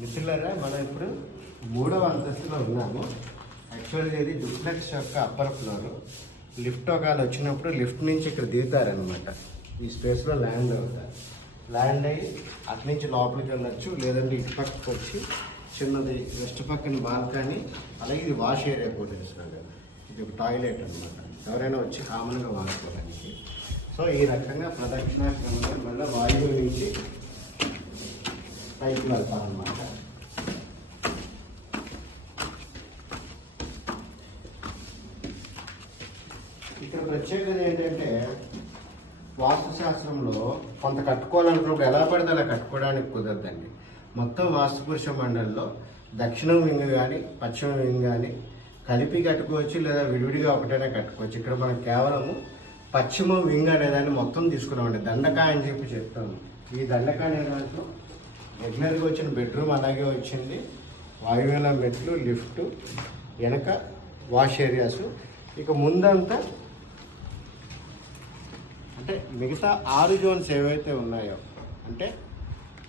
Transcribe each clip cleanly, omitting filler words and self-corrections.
మిత్రులారా, మనం ఇప్పుడు 3వ అంతస్తులో ఉన్నాము. యాక్చువల్గా ఇది డూప్లెక్స్ యొక్క అప్పర్ ఫ్లోర్. లిఫ్ట్ ఒకవేళ వచ్చినప్పుడు లిఫ్ట్ నుంచి ఇక్కడ దిగుతారనమాట. ఈ స్పేస్లో ల్యాండ్ అవుతారు. ల్యాండ్ అయ్యి అటు నుంచి లోపలికి వెళ్ళొచ్చు, లేదంటే ఇటు పక్కకు వచ్చి చిన్నది వెస్ట్ పక్కన బాల్కనీ, అలాగే ఇది వాష్ ఏరియా కూడా వేసినాం కదా. ఇది ఒక టాయిలెట్ అనమాట, ఎవరైనా వచ్చి కామన్గా వాడుకోవడానికి. సో ఈ రకంగా ప్రదక్షిణాక్రమంగా మళ్ళీ వాయువు నుంచి పైకి వెళ్తామన్నమాట. ఇక్కడ ప్రత్యేకత ఏంటంటే, వాస్తుశాస్త్రంలో కొంత కట్టుకోవాలనుకున్నప్పుడు ఎలా పడితే అలా కట్టుకోవడానికి కుదరదండి. మొత్తం వాస్తుపురుష మండలిలో దక్షిణం వింగ్ కానీ పశ్చిమ వింగ్ కానీ కలిపి కట్టుకోవచ్చు, లేదా విడివిడిగా ఒకటైనా కట్టుకోవచ్చు. ఇక్కడ మనం కేవలము పశ్చిమ వింగ్ అనేదాన్ని మొత్తం తీసుకున్నామండి. దండకాయ అని చెప్పి చెప్తాము. ఈ దండకాయ అనే దాంట్లో రెగ్యులర్గా వచ్చిన బెడ్రూమ్ అలాగే వచ్చింది, వాయువేల మెట్లు, లిఫ్ట్, వెనక వాష్ ఏరియాస్. ఇక ముందంతా అంటే మిగతా 6 జోన్స్ ఏవైతే ఉన్నాయో, అంటే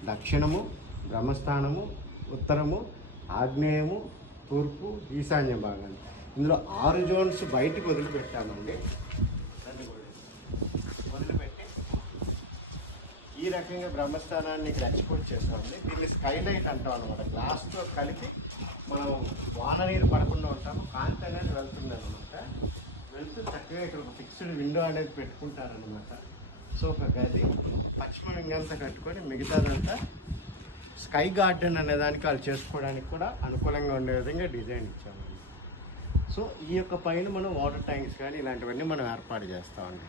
దక్షిణము, బ్రహ్మస్థానము, ఉత్తరము, ఆగ్నేయము, తూర్పు, ఈశాన్య భాగాన్ని, ఇందులో 6 జోన్స్ బయటకు వదిలిపెట్టామండి. వదిలిపెట్టి ఈ రకంగా బ్రహ్మస్థానాన్ని ఇక్కడ ఎక్స్పోర్ట్ చేస్తామండి. దీన్ని స్కైలైట్ అంటాం అనమాట. గ్లాస్తో కలిపి మనం వాన నీరు పడకుండా ఉంటాము, కాంతి అనేది వెళ్తుంది అనమాట. వెళ్తూ చక్కగా ఇక్కడ ఒక ఫిక్స్డ్ విండో అనేది పెట్టుకుంటారనమాట. సో ఒక గది పశ్చిమ వింగంతా కట్టుకొని మిగతాదంతా స్కై గార్డెన్ అనే దానికి వాళ్ళు చేసుకోవడానికి కూడా అనుకూలంగా ఉండే విధంగా డిజైన్ ఇచ్చామండి. సో ఈ యొక్క పైన మనం వాటర్ ట్యాంక్స్ కానీ ఇలాంటివన్నీ మనం ఏర్పాటు చేస్తామండి.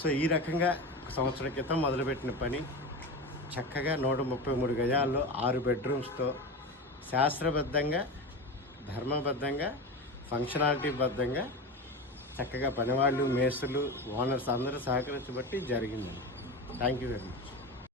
సో ఈ రకంగా ఒక సంవత్సరం క్రితం మొదలుపెట్టిన పని చక్కగా 133 గజాల్లో 6 బెడ్రూమ్స్తో శాస్త్రబద్ధంగా, ధర్మబద్ధంగా, ఫంక్షనాలిటీ బద్ధంగా చక్కగా పనివాళ్ళు, మేస్త్రులు, ఓనర్స్ అందరూ సహకరించబట్టి జరిగిందండి. Thank you very much.